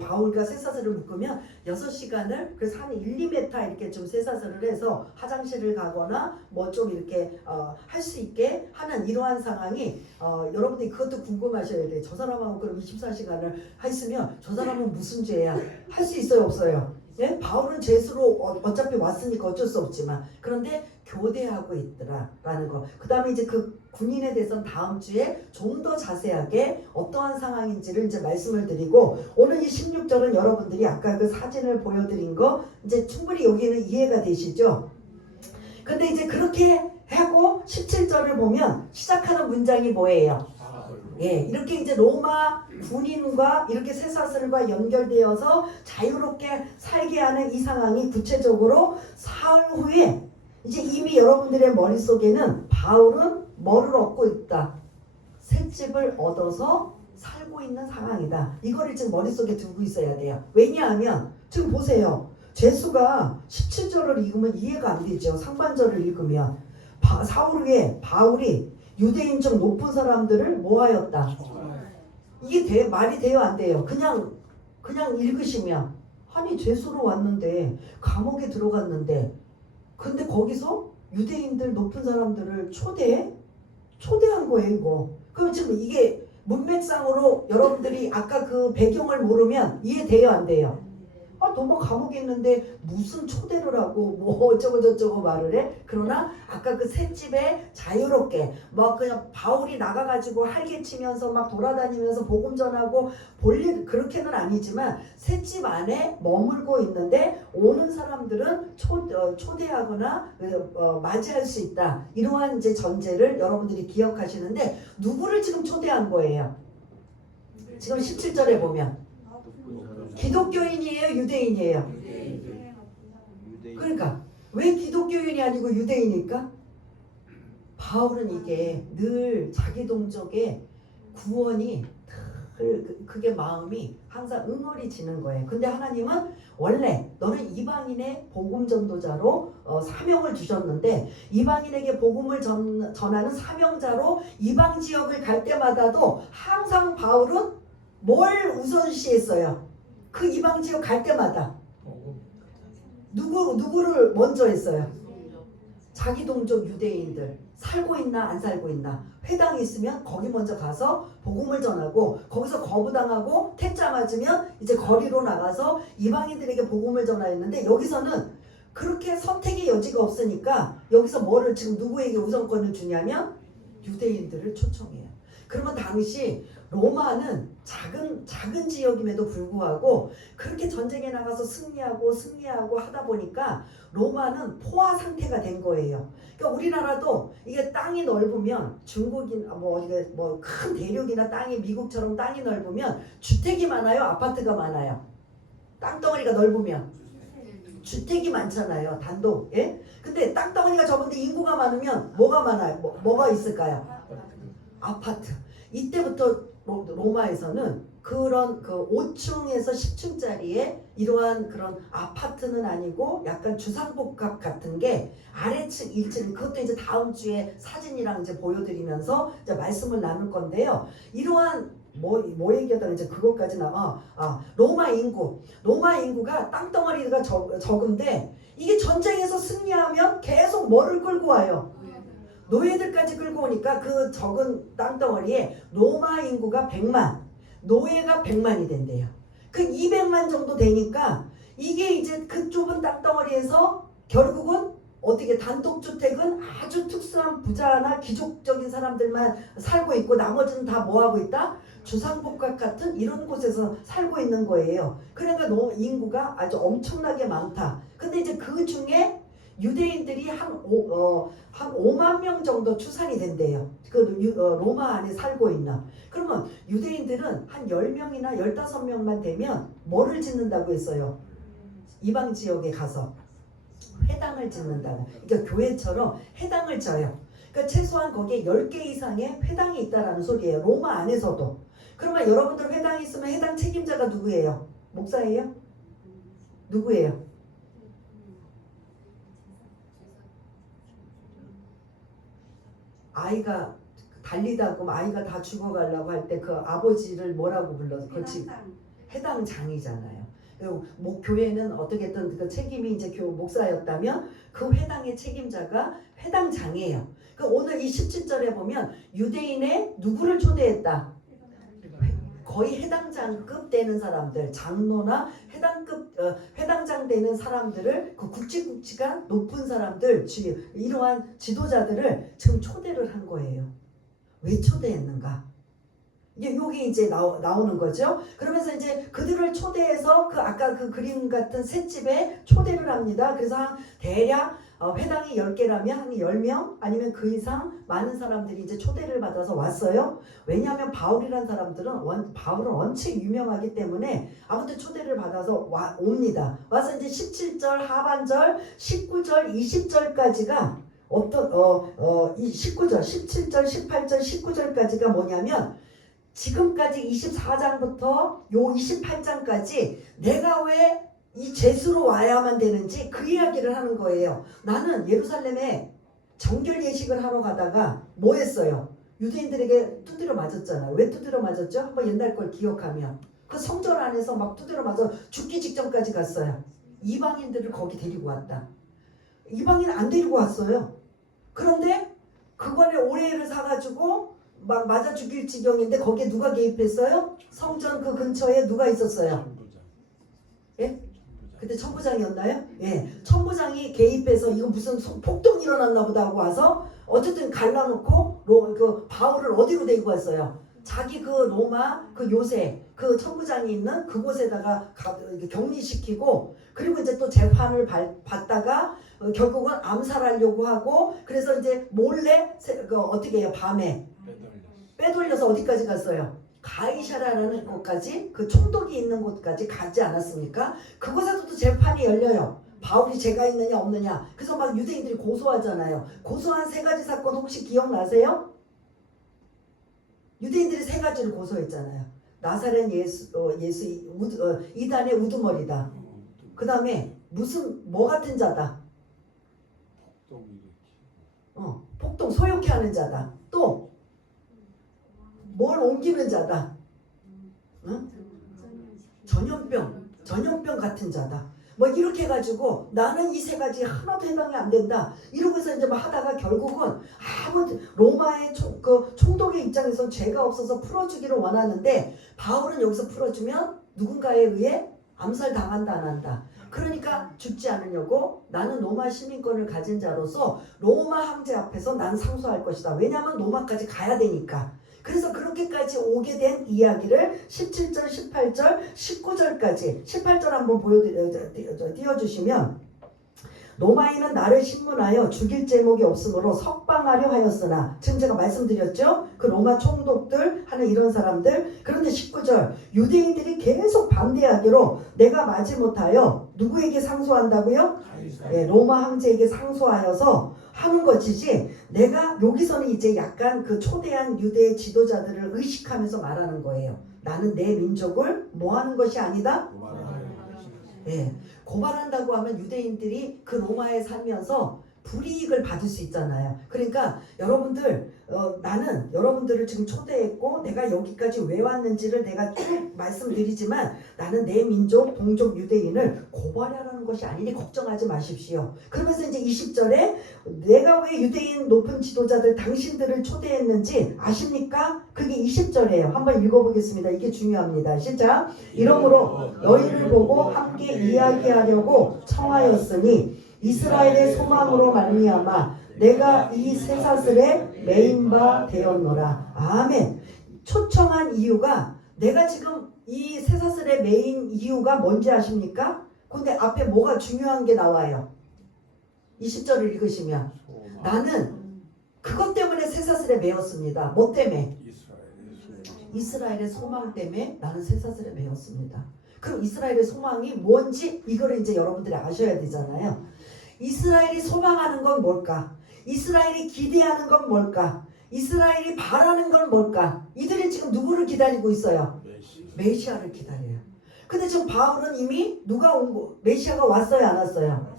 바울과 쇠사슬을 묶으면 6시간을 그래서 한 1, 2m 이렇게 좀 쇠사슬을 해서 화장실을 가거나 뭐 좀 이렇게 할 수 있게 하는 이러한 상황이 여러분들이 그것도 궁금하셔야 돼요. 저 사람하고 그럼 24시간을 했으면 저 사람은 무슨 죄야? 할 수 있어요 없어요? 예? 바울은 죄수로 어차피 왔으니까 어쩔 수 없지만 그런데 교대하고 있더라라는 거. 그 다음에 이제 그 군인에 대해서는 다음 주에 좀 더 자세하게 어떠한 상황인지를 이제 말씀을 드리고, 오늘 이 16절은 여러분들이 아까 그 사진을 보여드린 거 이제 충분히 여기는 이해가 되시죠? 근데 이제 그렇게 하고 17절을 보면 시작하는 문장이 뭐예요? 예, 이렇게 이제 로마 군인과 이렇게 쇠사슬과 연결되어서 자유롭게 살게 하는 이 상황이 구체적으로 사흘 후에 이제 이미 여러분들의 머릿속에는 바울은 뭐를 얻고 있다? 새 집을 얻어서 살고 있는 상황이다. 이거를 지금 머릿속에 두고 있어야 돼요. 왜냐하면 지금 보세요. 제수가 17절을 읽으면 이해가 안 되죠. 상반절을 읽으면 사흘 후에 바울이 유대인 중 높은 사람들을 모아였다. 이게 말이 돼요, 안 돼요? 그냥 읽으시면, 아니 죄수로 왔는데 감옥에 들어갔는데 근데 거기서 유대인들 높은 사람들을 초대한 거예요, 이거. 그럼 지금 이게 문맥상으로 여러분들이 아까 그 배경을 모르면 이해돼요, 안 돼요? 아, 너무 감옥에 있는데 무슨 초대를 하고 뭐 어쩌고 저쩌고 말을 해? 그러나 아까 그 셋집에 자유롭게 뭐 그냥 바울이 나가가지고 활개치면서 막 돌아다니면서 복음 전하고 볼일 그렇게는 아니지만 셋집 안에 머물고 있는데 오는 사람들은 초대하거나 맞이할 수 있다. 이러한 이제 전제를 여러분들이 기억하시는데 누구를 지금 초대한 거예요? 지금 17절에 보면 기독교인이에요, 유대인이에요? 유대인. 그러니까 왜 기독교인이 아니고 유대인일까? 바울은 이게 늘 자기 동족의 구원이 그게 마음이 항상 응어리지는 거예요. 근데 하나님은 원래 너는 이방인의 복음 전도자로 사명을 주셨는데 이방인에게 복음을 전하는 사명자로 이방 지역을 갈 때마다도 항상 바울은 뭘 우선시했어요? 그 이방 지역 갈 때마다 누구를 먼저 했어요? 자기 동족 유대인들 살고 있나 안 살고 있나, 회당이 있으면 거기 먼저 가서 복음을 전하고 거기서 거부당하고 퇴짜 맞으면 이제 거리로 나가서 이방인들에게 복음을 전하였는데 여기서는 그렇게 선택의 여지가 없으니까 여기서 뭐를 지금 누구에게 우선권을 주냐면 유대인들을 초청해요. 그러면 당시 로마는 작은 지역임에도 불구하고 그렇게 전쟁에 나가서 승리하고 하다 보니까 로마는 포화 상태가 된 거예요. 그러니까 우리나라도 이게 땅이 넓으면 중국인 뭐 큰 대륙이나 땅이 미국처럼 땅이 넓으면 주택이 많아요, 아파트가 많아요? 땅덩어리가 넓으면 주택이 많잖아요, 단독. 예? 근데 땅덩어리가 적은데 인구가 많으면 뭐가 많아요? 뭐가 있을까요? 아파트. 이때부터 로마에서는 그런 그 5층에서 10층짜리의 이러한 그런 아파트는 아니고 약간 주상복합 같은 게 아래층 1층, 그것도 이제 다음 주에 사진이랑 이제 보여드리면서 이제 말씀을 나눌 건데요. 이러한 뭐 얘기하다가 이제 그것까지 로마 인구가 땅덩어리가 적은데 이게 전쟁에서 승리하면 계속 뭐를 끌고 와요? 노예들까지 끌고 오니까 그 적은 땅덩어리에 로마 인구가 100만, 노예가 100만이 된대요. 그 200만 정도 되니까 이게 이제 그 좁은 땅덩어리에서 결국은 어떻게 단독주택은 아주 특수한 부자나 귀족적인 사람들만 살고 있고 나머지는 다 뭐하고 있다? 주상복합 같은 이런 곳에서 살고 있는 거예요. 그러니까 인구가 아주 엄청나게 많다. 근데 이제 그 중에 유대인들이 한 5만 명 정도 추산이 된대요. 로마 안에 살고 있는. 그러면 유대인들은 한 10명이나 15명만 되면 뭐를 짓는다고 했어요? 이방 지역에 가서 회당을 짓는다고. 그러니까 교회처럼 회당을 져요. 그러니까 최소한 거기에 10개 이상의 회당이 있다라는 소리예요. 로마 안에서도. 그러면 여러분들 회당이 있으면 회당 책임자가 누구예요? 목사예요? 누구예요? 아이가 달리다고 아이가 다 죽어가려고 할 때 그 아버지를 뭐라고 불러서 그렇지 회당장이잖아요. 그리고 교회는 어떻게든 그 책임이 이제 목사였다면 그 회당의 책임자가 회당장이에요. 그 오늘 이 17절에 보면 유대인의 누구를 초대했다? 거의 회당장급 되는 사람들, 장로나 회당장 되는 사람들을 그 굵직굵직한 높은 사람들, 이러한 지도자들을 지금 초대를 한 거예요. 왜 초대했는가? 요게 이제 나오는 거죠. 그러면서 이제 그들을 초대해서 그 아까 그 그림 같은 셋집에 초대를 합니다. 그래서 한 대략 회당이 10개라면 한 10명 아니면 그 이상 많은 사람들이 이제 초대를 받아서 왔어요. 왜냐하면 바울이란 사람들은 바울은 원체 유명하기 때문에 아무튼 초대를 받아서 옵니다. 와서 이제 17절 하반절 19절 20절까지가 이 19절 17절 18절 19절까지가 뭐냐면 지금까지 24장부터 요 28장까지 내가 왜 이 제수로 와야만 되는지 그 이야기를 하는 거예요. 나는 예루살렘에 정결 예식을 하러 가다가 뭐 했어요? 유대인들에게 두드려 맞았잖아요. 왜 두드려 맞았죠? 한번 옛날 걸 기억하면 그 성전 안에서 막 두드려 맞아 죽기 직전까지 갔어요. 이방인들을 거기 데리고 왔다. 이방인 안 데리고 왔어요. 그런데 그거에 오해를 사가지고 막 맞아 죽일 지경인데 거기에 누가 개입했어요? 성전 그 근처에 누가 있었어요? 예? 그때 천부장이었나요? 예. 천부장이 개입해서 이거 무슨 폭동이 일어났나 보다 하고 와서 어쨌든 갈라놓고 그 바울을 어디로 데리고 왔어요? 자기 그 로마 그 요새 그 천부장이 있는 그곳에다가 격리시키고 그리고 이제 또 재판을 받다가 결국은 암살하려고 하고 그래서 이제 몰래 어떻게 해요? 밤에 빼돌려서 어디까지 갔어요? 가이사라라는 곳까지 그 총독이 있는 곳까지 가지 않았습니까? 그곳에서도 재판이 열려요. 바울이 죄가 있느냐 없느냐. 그래서 막 유대인들이 고소하잖아요. 고소한 3가지 사건 혹시 기억나세요? 유대인들이 3가지를 고소했잖아요. 나사렛 예수 이단의 우두머리다. 그 다음에 무슨 뭐 같은 자다. 폭동 소욕해 하는 자다. 또 뭘 옮기는 자다. 응? 전염병 같은 자다. 뭐 이렇게 해가지고 나는 이 3가지 하나도 해당이 안 된다. 이러고서 이제 막 하다가 결국은 로마의 총독의 입장에서 죄가 없어서 풀어주기를 원하는데 바울은 여기서 풀어주면 누군가에 의해 암살 당한다 안 한다. 그러니까 죽지 않으려고 나는 로마 시민권을 가진 자로서 로마 황제 앞에서 난 상소할 것이다. 왜냐하면 로마까지 가야 되니까. 그래서 그렇게까지 오게 된 이야기를 17절, 18절, 19절까지 18절 한번 띄워주시면 로마인은 나를 신문하여 죽일 제목이 없으므로 석방하려 하였으나 지금 제가 말씀드렸죠? 그 로마 총독들 하는 이런 사람들. 그런데 19절 유대인들이 계속 반대하기로 내가 마지못하여 누구에게 상소한다고요? 예, 로마 황제에게 상소하여서 하는 것이지 내가 여기서는 이제 약간 그 초대한 유대 지도자들을 의식하면서 말하는 거예요. 나는 내 민족을 뭐 하는 것이 아니다? 예, 고발한다고 하면 유대인들이 그 로마에 살면서 불이익을 받을 수 있잖아요. 그러니까 여러분들 나는 여러분들을 지금 초대했고 내가 여기까지 왜 왔는지를 내가 쭉 말씀드리지만 나는 내 민족 동족 유대인을 고발하라는 것이 아니니 걱정하지 마십시오. 그러면서 이제 20절에 내가 왜 유대인 높은 지도자들 당신들을 초대했는지 아십니까? 그게 20절이에요. 한번 읽어보겠습니다. 이게 중요합니다. 시작. 이러므로 너희를 보고 함께 이야기하려고 청하였으니 이스라엘의 소망으로 말미암아 내가 이 쇠사슬에 매인 바 되었노라. 아멘. 초청한 이유가 내가 지금 이 쇠사슬에 매인 이유가 뭔지 아십니까? 근데 앞에 뭐가 중요한 게 나와요. 20절을 읽으시면 나는 그것 때문에 쇠사슬에 매였습니다. 뭐 때문에? 이스라엘의 소망 때문에 나는 쇠사슬에 매였습니다. 그럼 이스라엘의 소망이 뭔지 이거를 이제 여러분들이 아셔야 되잖아요. 이스라엘이 소망하는 건 뭘까? 이스라엘이 기대하는 건 뭘까? 이스라엘이 바라는 건 뭘까? 이들이 지금 누구를 기다리고 있어요? 메시아를 기다려요. 근데 지금 바울은 이미 누가 온 거? 메시아가 왔어요, 안 왔어요?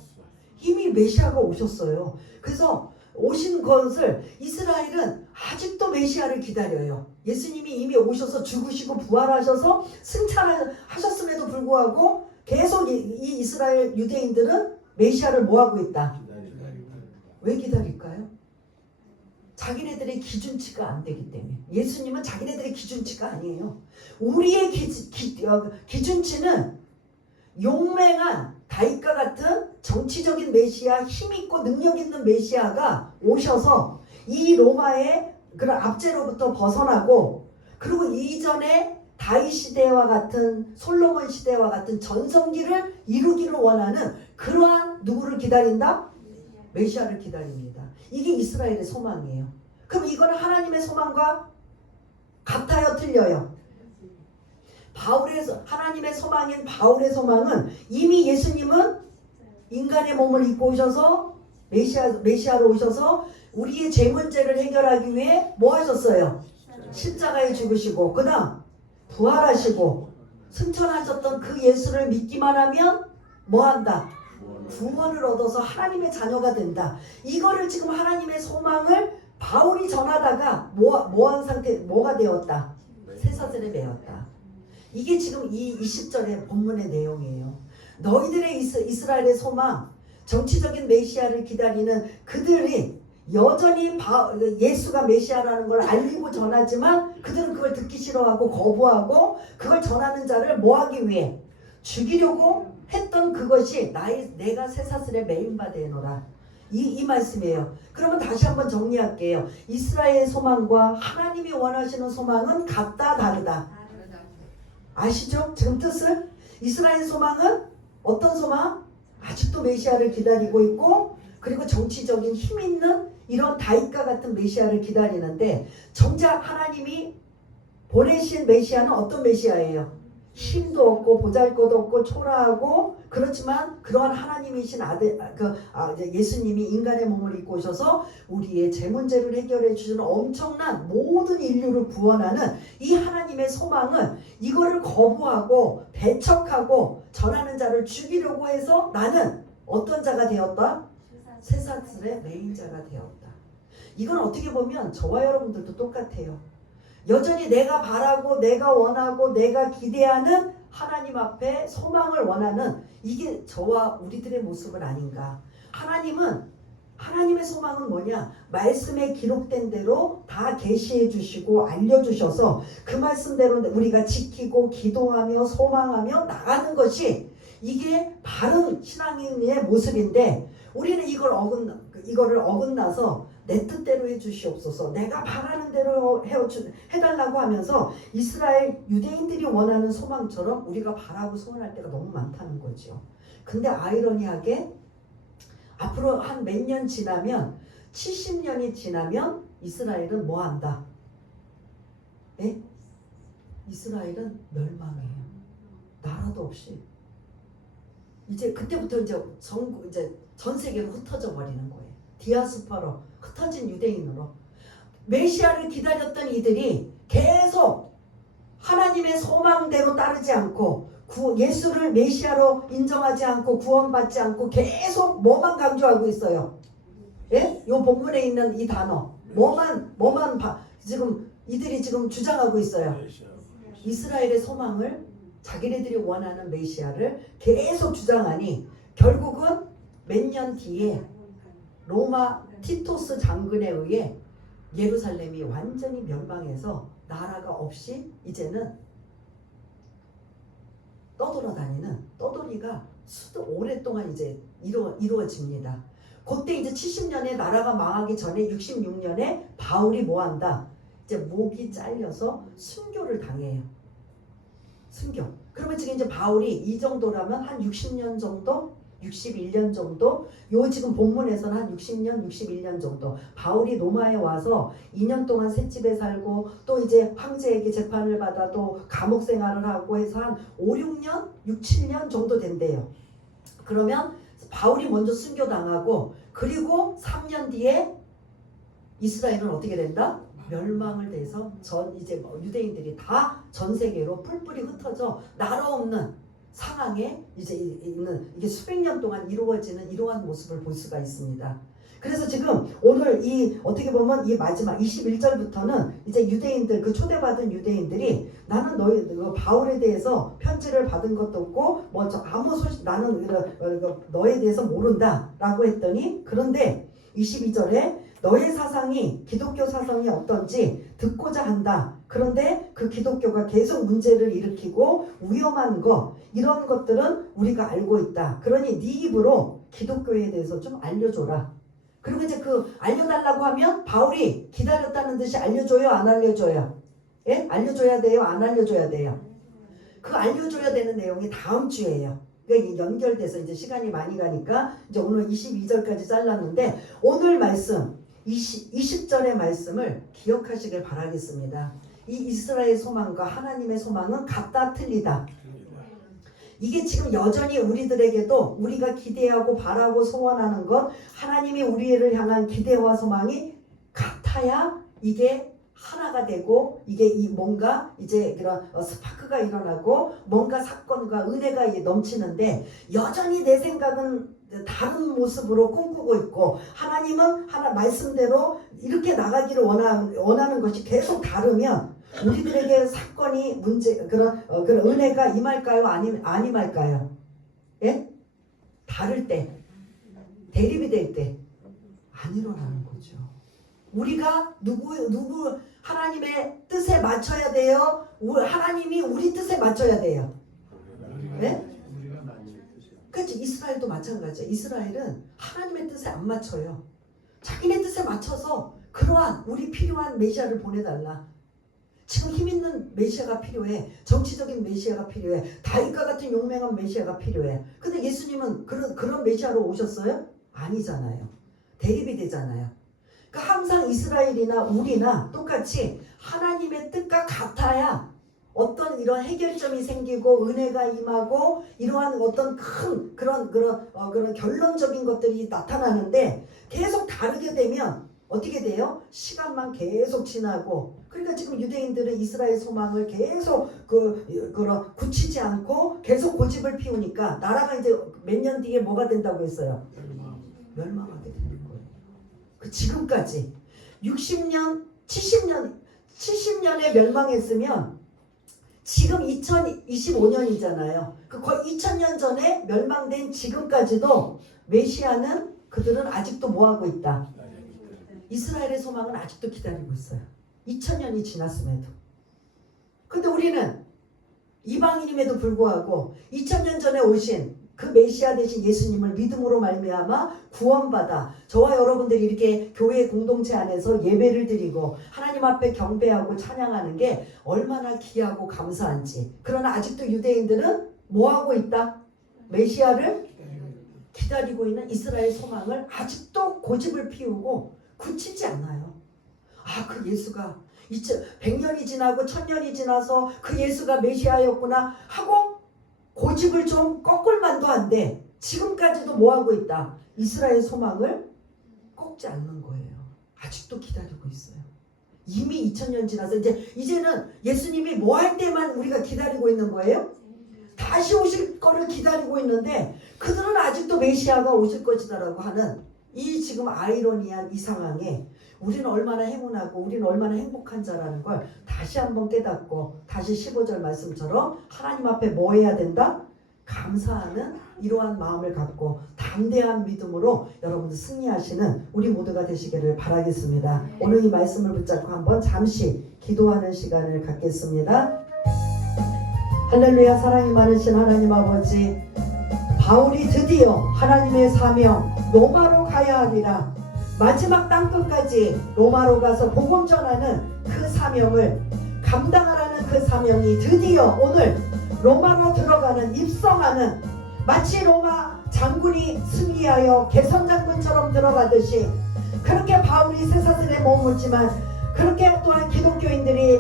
이미 메시아가 오셨어요. 그래서 오신 것을 이스라엘은 아직도 메시아를 기다려요. 예수님이 이미 오셔서 죽으시고 부활하셔서 승천하셨음에도 불구하고 계속 이 이스라엘 유대인들은 메시아를 뭐하고 있다? 왜 기다릴까요? 자기네들의 기준치가 안 되기 때문에. 예수님은 자기네들의 기준치가 아니에요. 우리의 기준치는 용맹한 다윗과 같은 정치적인 메시아, 힘있고 능력 있는 메시아가 오셔서 이 로마의 그런 압제로부터 벗어나고 그리고 이전에 다윗 시대와 같은 솔로몬 시대와 같은 전성기를 이루기를 원하는 그러한 누구를 기다린다? 메시아를 기다립니다. 이게 이스라엘의 소망이에요. 그럼 이거는 하나님의 소망과 같아요? 틀려요? 하나님의 소망인 바울의 소망은 이미 예수님은 인간의 몸을 입고 오셔서 메시아로 오셔서 우리의 죄 문제를 해결하기 위해 뭐 하셨어요? 십자가에 죽으시고 그 다음 부활하시고 승천하셨던 그 예수를 믿기만 하면 뭐 한다? 구원을 얻어서 하나님의 자녀가 된다. 이거를 지금 하나님의 소망을 바울이 전하다가 뭐한 상태, 뭐가 되었다? 쇠사슬에 매었다. 이게 지금 이 20절의 본문의 내용이에요. 너희들의 이스라엘의 소망, 정치적인 메시아를 기다리는 그들이 여전히 예수가 메시아라는 걸 알리고 전하지만 그들은 그걸 듣기 싫어하고 거부하고 그걸 전하는 자를 뭐하기 위해? 죽이려고 했던 그것이 내가 쇠사슬에 매인 바 되노라. 이 말씀이에요. 그러면 다시 한번 정리할게요. 이스라엘의 소망과 하나님이 원하시는 소망은 같다 다르다? 아시죠? 지금 뜻을? 이스라엘 소망은 어떤 소망? 아직도 메시아를 기다리고 있고 그리고 정치적인 힘 있는 이런 다윗과 같은 메시아를 기다리는데 정작 하나님이 보내신 메시아는 어떤 메시아예요? 힘도 없고 보잘것없고 초라하고 그렇지만 그러한 하나님이신 예수님이 인간의 몸을 입고 오셔서 우리의 죄 문제를 해결해 주시는 엄청난 모든 인류를 구원하는 이 하나님의 소망은 이거를 거부하고 배척하고 전하는 자를 죽이려고 해서 나는 어떤 자가 되었다? 쇠사슬의 매인 자가 되었다. 이건 어떻게 보면 저와 여러분들도 똑같아요. 여전히 내가 바라고 내가 원하고 내가 기대하는 하나님 앞에 소망을 원하는 이게 저와 우리들의 모습은 아닌가. 하나님의 소망은 뭐냐? 말씀에 기록된 대로 다 계시해 주시고 알려주셔서 그 말씀대로 우리가 지키고 기도하며 소망하며 나가는 것이 이게 바른 신앙인의 모습인데 우리는 이거를 어긋나서 내 뜻대로 해주시옵소서 내가 바라는 대로 해달라고 하면서 이스라엘 유대인들이 원하는 소망처럼 우리가 바라고 소원할 때가 너무 많다는 거죠. 근데 아이러니하게 앞으로 한 몇 년 지나면 70년이 지나면 이스라엘은 뭐 한다? 예? 이스라엘은 멸망해요. 나라도 없이. 이제 그때부터 이제 전 세계로 흩어져 버리는 거예요. 디아스포라로 흩어진 유대인으로. 메시아를 기다렸던 이들이 계속 하나님의 소망대로 따르지 않고 예수를 메시아로 인정하지 않고 구원받지 않고 계속 뭐만 강조하고 있어요? 예? 요 본문에 있는 이 단어 뭐만 지금 이들이 지금 주장하고 있어요. 이스라엘의 소망을 자기네들이 원하는 메시아를 계속 주장하니 결국은 몇 년 뒤에 로마 티토스 장군에 의해 예루살렘이 완전히 멸망해서 나라가 없이 이제는 떠돌아다니는 떠돌이가 오랫동안 이제 이루어집니다. 그때 이제 70년에 나라가 망하기 전에 66년에 바울이 뭐한다? 이제 목이 잘려서 순교를 당해요. 순교. 그러면 지금 이제 바울이 이 정도라면 한 60년 정도? 61년 정도? 요 지금 본문에서는 한 60년, 61년 정도. 바울이 로마에 와서 2년 동안 셋집에 살고 또 이제 황제에게 재판을 받아 또 감옥 생활을 하고 해서 한 5, 6년, 6, 7년 정도 된대요. 그러면 바울이 먼저 순교당하고 그리고 3년 뒤에 이스라엘은 어떻게 된다? 멸망을 돼서 이제 유대인들이 다 전 세계로 뿔뿔이 흩어져 나라 없는 상황에 이제 있는 이게 수백 년 동안 이루어지는 이러한 모습을 볼 수가 있습니다. 그래서 지금 오늘 어떻게 보면 이 마지막 21절부터는 이제 유대인들 그 초대받은 유대인들이 나는 바울에 대해서 편지를 받은 것도 없고 아무 소식 나는 너에 대해서 모른다라고 했더니 그런데 22절에 너의 사상이 기독교 사상이 어떤지 듣고자 한다. 그런데 그 기독교가 계속 문제를 일으키고 위험한 거 이런 것들은 우리가 알고 있다. 그러니 네 입으로 기독교에 대해서 좀 알려줘라. 그리고 이제 그 알려달라고 하면 바울이 기다렸다는 듯이 알려줘요, 안 알려줘요? 예? 알려줘야 돼요, 안 알려줘야 돼요? 그 알려줘야 되는 내용이 다음 주예요. 그러니까 이게 연결돼서 이제 시간이 많이 가니까 이제 오늘 22절까지 잘랐는데 오늘 말씀 20절의 말씀을 기억하시길 바라겠습니다. 이 이스라엘 소망과 하나님의 소망은 같다 틀리다. 이게 지금 여전히 우리들에게도 우리가 기대하고 바라고 소원하는 것, 하나님이 우리를 향한 기대와 소망이 같아야 이게 하나가 되고 이게 뭔가 이제 그런 스파크가 일어나고 뭔가 사건과 은혜가 넘치는데 여전히 내 생각은 다른 모습으로 꿈꾸고 있고 하나님은 하나 말씀대로 이렇게 나가기를 원하는 것이 계속 다르면 우리들에게 사건이 문제 그런 은혜가 임할까요? 안 임할까요? 예? 다를 때 대립이 될 때 안 일어나는 거죠. 우리가 누구 하나님의 뜻에 맞춰야 돼요. 하나님이 우리 뜻에 맞춰야 돼요. 네? 그렇지. 이스라엘도 마찬가지예요. 이스라엘은 하나님의 뜻에 안 맞춰요. 자기네 뜻에 맞춰서 그러한 우리 필요한 메시아를 보내달라. 지금 힘있는 메시아가 필요해. 정치적인 메시아가 필요해. 다윗과 같은 용맹한 메시아가 필요해. 근데 예수님은 그런 메시아로 오셨어요? 아니잖아요. 대립이 되잖아요. 그러니까 항상 이스라엘이나 우리나 똑같이 하나님의 뜻과 같아야 어떤 이런 해결점이 생기고 은혜가 임하고 이러한 어떤 큰 그런 결론적인 것들이 나타나는데 계속 다르게 되면 어떻게 돼요? 시간만 계속 지나고 그러니까 지금 유대인들은 이스라엘 소망을 계속 굳히지 않고 계속 고집을 피우니까 나라가 이제 몇 년 뒤에 뭐가 된다고 했어요? 멸망하게 되는 거예요. 그 지금까지 60년, 70년에 멸망했으면 지금 2025년이잖아요. 그 거의 2000년 전에 멸망된 지금까지도 메시아는 그들은 아직도 뭐하고 있다? 이스라엘의 소망은 아직도 기다리고 있어요. 2000년이 지났음에도. 근데 우리는 이방인임에도 불구하고 2000년 전에 오신 그 메시아 되신 예수님을 믿음으로 말미암아 구원받아 저와 여러분들이 이렇게 교회 공동체 안에서 예배를 드리고 하나님 앞에 경배하고 찬양하는 게 얼마나 귀하고 감사한지. 그러나 아직도 유대인들은 뭐하고 있다? 메시아를 기다리고 있는 이스라엘 소망을 아직도 고집을 피우고 굳히지 않아요. 그 예수가 100년이 지나고 1000년이 지나서 그 예수가 메시아였구나 하고 고집을 좀 꺾을 만도 한데 지금까지도 뭐하고 있다? 이스라엘 소망을 꺾지 않는 거예요. 아직도 기다리고 있어요. 이미 2000년 지나서 이제는 예수님이 뭐 할 때만 우리가 기다리고 있는 거예요? 다시 오실 거를 기다리고 있는데 그들은 아직도 메시아가 오실 것이다라고 하는 이 지금 아이러니한 이 상황에 우리는 얼마나 행운하고 우리는 얼마나 행복한 자라는 걸 다시 한번 깨닫고 다시 15절 말씀처럼 하나님 앞에 뭐 해야 된다? 감사하는 이러한 마음을 갖고 담대한 믿음으로 여러분들 승리하시는 우리 모두가 되시기를 바라겠습니다. 오늘 이 말씀을 붙잡고 한번 잠시 기도하는 시간을 갖겠습니다. 할렐루야. 사랑이 많으신 하나님 아버지, 바울이 드디어 하나님의 사명 로마로 가야 하리라. 마지막 땅끝까지 로마로 가서 복음 전하는 그 사명을 감당하라는 그 사명이 드디어 오늘 로마로 들어가는 입성하는 마치 로마 장군이 승리하여 개선장군처럼 들어가듯이 그렇게 바울이 쇠사슬에 머물지만 그렇게 또한 기독교인들이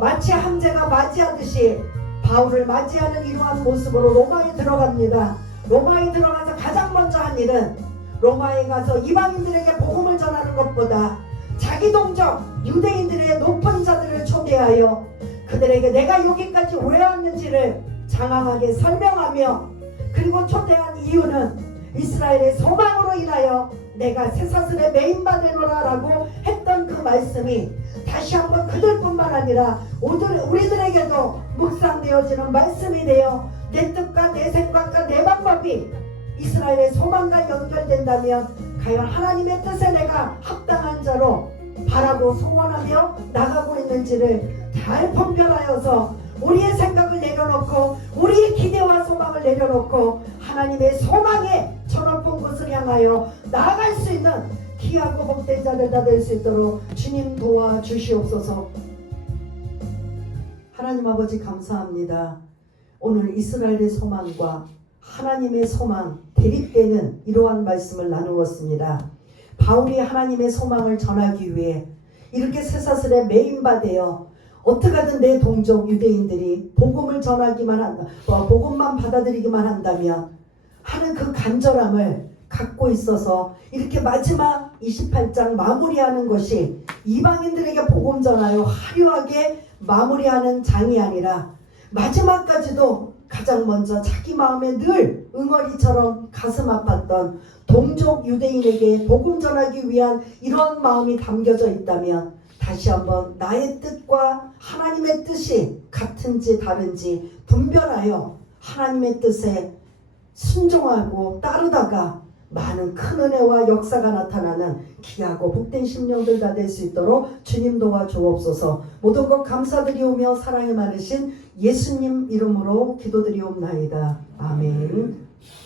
마치 함재가 맞이하듯이 바울을 맞이하는 이러한 모습으로 로마에 들어갑니다. 로마에 들어가서 가장 먼저 한 일은 로마에 가서 이방인들에게 복음을 전하는 것보다 자기 동족 유대인들의 높은 자들을 초대하여 그들에게 내가 여기까지 왜 왔는지를 장황하게 설명하며 그리고 초대한 이유는 이스라엘의 소망으로 인하여 내가 쇠사슬에 매인받으노라 라고 했던 그 말씀이 다시 한번 그들뿐만 아니라 우리들에게도 묵상되어지는 말씀이 되어 내 뜻과 내 생각과 내 방법이 이스라엘의 소망과 연결된다면 과연 하나님의 뜻에 내가 합당한 자로 바라고 소원하며 나가고 있는지를 잘 분별하여서 우리의 생각을 내려놓고 우리의 기대와 소망을 내려놓고 하나님의 소망에 저 높은 곳을 향하여 나아갈 수 있는 귀하고 복된 자들 다 될 수 있도록 주님 도와주시옵소서. 하나님 아버지 감사합니다. 오늘 이스라엘의 소망과 하나님의 소망 대립되는 이러한 말씀을 나누었습니다. 바울이 하나님의 소망을 전하기 위해 이렇게 쇠사슬에 매인바되어 어떻게든 내 동족 유대인들이 복음을 전하기만 한다, 복음만 받아들이기만 한다면 하는 그 간절함을 갖고 있어서 이렇게 마지막 28장 마무리하는 것이 이방인들에게 복음 전하여 화려하게 마무리하는 장이 아니라 마지막까지도 가장 먼저 자기 마음에 늘 응어리처럼 가슴 아팠던 동족 유대인에게 복음 전하기 위한 이런 마음이 담겨져 있다면 다시 한번 나의 뜻과 하나님의 뜻이 같은지 다른지 분별하여 하나님의 뜻에 순종하고 따르다가 많은 큰 은혜와 역사가 나타나는 귀하고 복된 심령들 다 될 수 있도록 주님 도와주옵소서. 모든 것 감사드리오며 사랑이 많으신 예수님 이름으로 기도드리옵나이다. 아멘.